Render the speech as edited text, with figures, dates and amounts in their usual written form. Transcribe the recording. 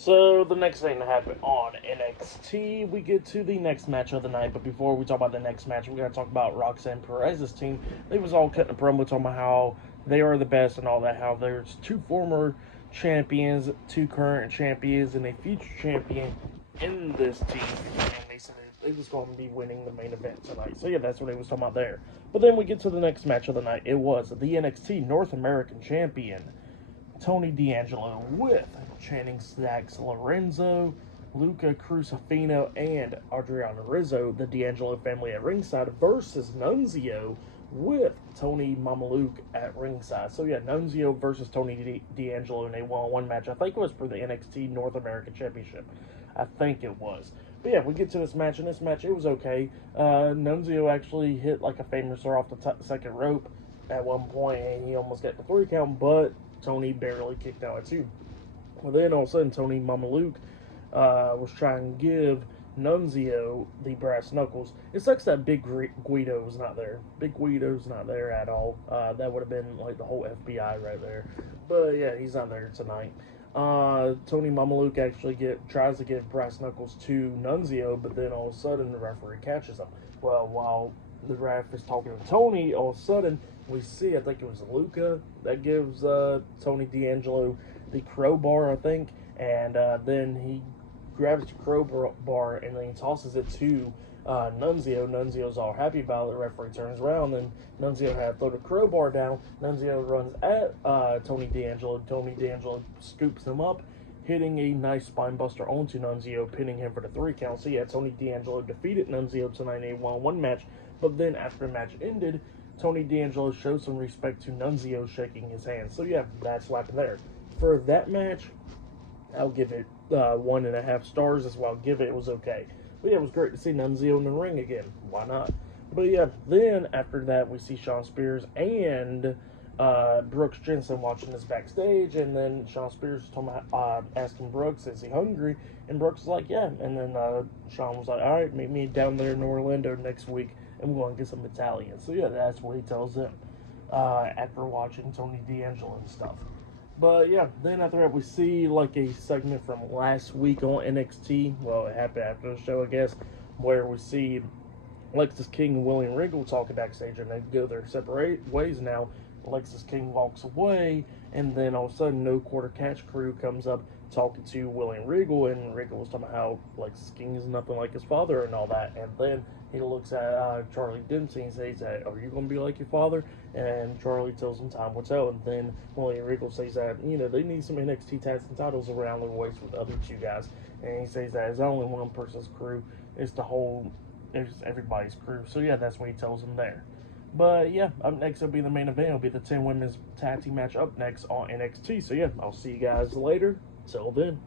So, the next thing to happen on NXT, we get to the next match of the night. But before we talk about the next match, we got to talk about Roxanne Perez's team. They was all cutting a promo talking about how they are the best and all that, how there's two former champions, two current champions, and a future champion in this team. And they said they was going to be winning the main event tonight. So, yeah, that's what they was talking about there. But then we get to the next match of the night. It was the NXT North American Champion, Tony D'Angelo, with Channing Stacks, Lurenzo, Luca, Crusifino, and Adrianna Rizzo, the D'Angelo family at ringside, versus Nunzio with Tony Mamaluke at ringside. So yeah, Nunzio versus Tony D'Angelo in a one-on-one match. I think it was for the NXT North American Championship. I think it was. But yeah, we get to this match, and this match, it was okay. Nunzio actually hit like a famous off the second rope at one point, and he almost got the 3 count, but Tony barely kicked out at 2. Well, then all of a sudden, Tony Mamaluke was trying to give Nunzio the brass knuckles. It sucks that Big Guido was not there. Big Guido's not there at all. That would have been like the whole FBI right there. But yeah, he's not there tonight. Tony Mamaluke actually tries to give brass knuckles to Nunzio, but then all of a sudden the referee catches him. Well, while the ref is talking to Tony, all of a sudden we see, I think it was Luca that gives Tony D'Angelo the crowbar, I think, and then he grabs the crowbar and then he tosses it to Nunzio. Nunzio's all happy about it. The referee turns around, and Nunzio had to throw the crowbar down. Nunzio runs at Tony D'Angelo. Tony D'Angelo scoops him up, hitting a nice spine buster onto Nunzio, pinning him for the 3 count. So yeah, Tony D'Angelo defeated Nunzio tonight in a one-on-one match. But then after the match ended, Tony D'Angelo showed some respect to Nunzio, shaking his hand. So yeah, that's what happened there. For that match, I'll give it 1.5 stars. That's what I'll give it. It was okay. But yeah, it was great to see Nunzio in the ring again. Why not? But yeah, then after that, we see Shawn Spears and Brooks Jensen watching this backstage. And then Shawn Spears asking Brooks, is he hungry? And Brooks is like, yeah. And then Shawn was like, all right, meet me down there in Orlando next week, and we're going to get some Italian. So yeah, that's what he tells them after watching Tony D'Angelo and stuff. But yeah, then after that, we see like a segment from last week on NXT. Well, it happened after the show, I guess, where we see Lexis King and William Regal talking backstage, and they go their separate ways now. Lexis King walks away, and then all of a sudden, No Quarter Catch crew comes up talking to William Regal, and Regal was talking about how Lexis King is nothing like his father and all that. And then he looks at Charlie Dempsey and says that, are you going to be like your father? And Charlie tells him time will tell. And then William Regal says that, they need some NXT tags and titles around their waist with the other 2 guys. And he says that it's only one person's crew. It's everybody's crew. So yeah, that's what he tells them there. But yeah, up next will be the main event. It'll be the 10 women's tag team match up next on NXT. So yeah, I'll see you guys later. Till then.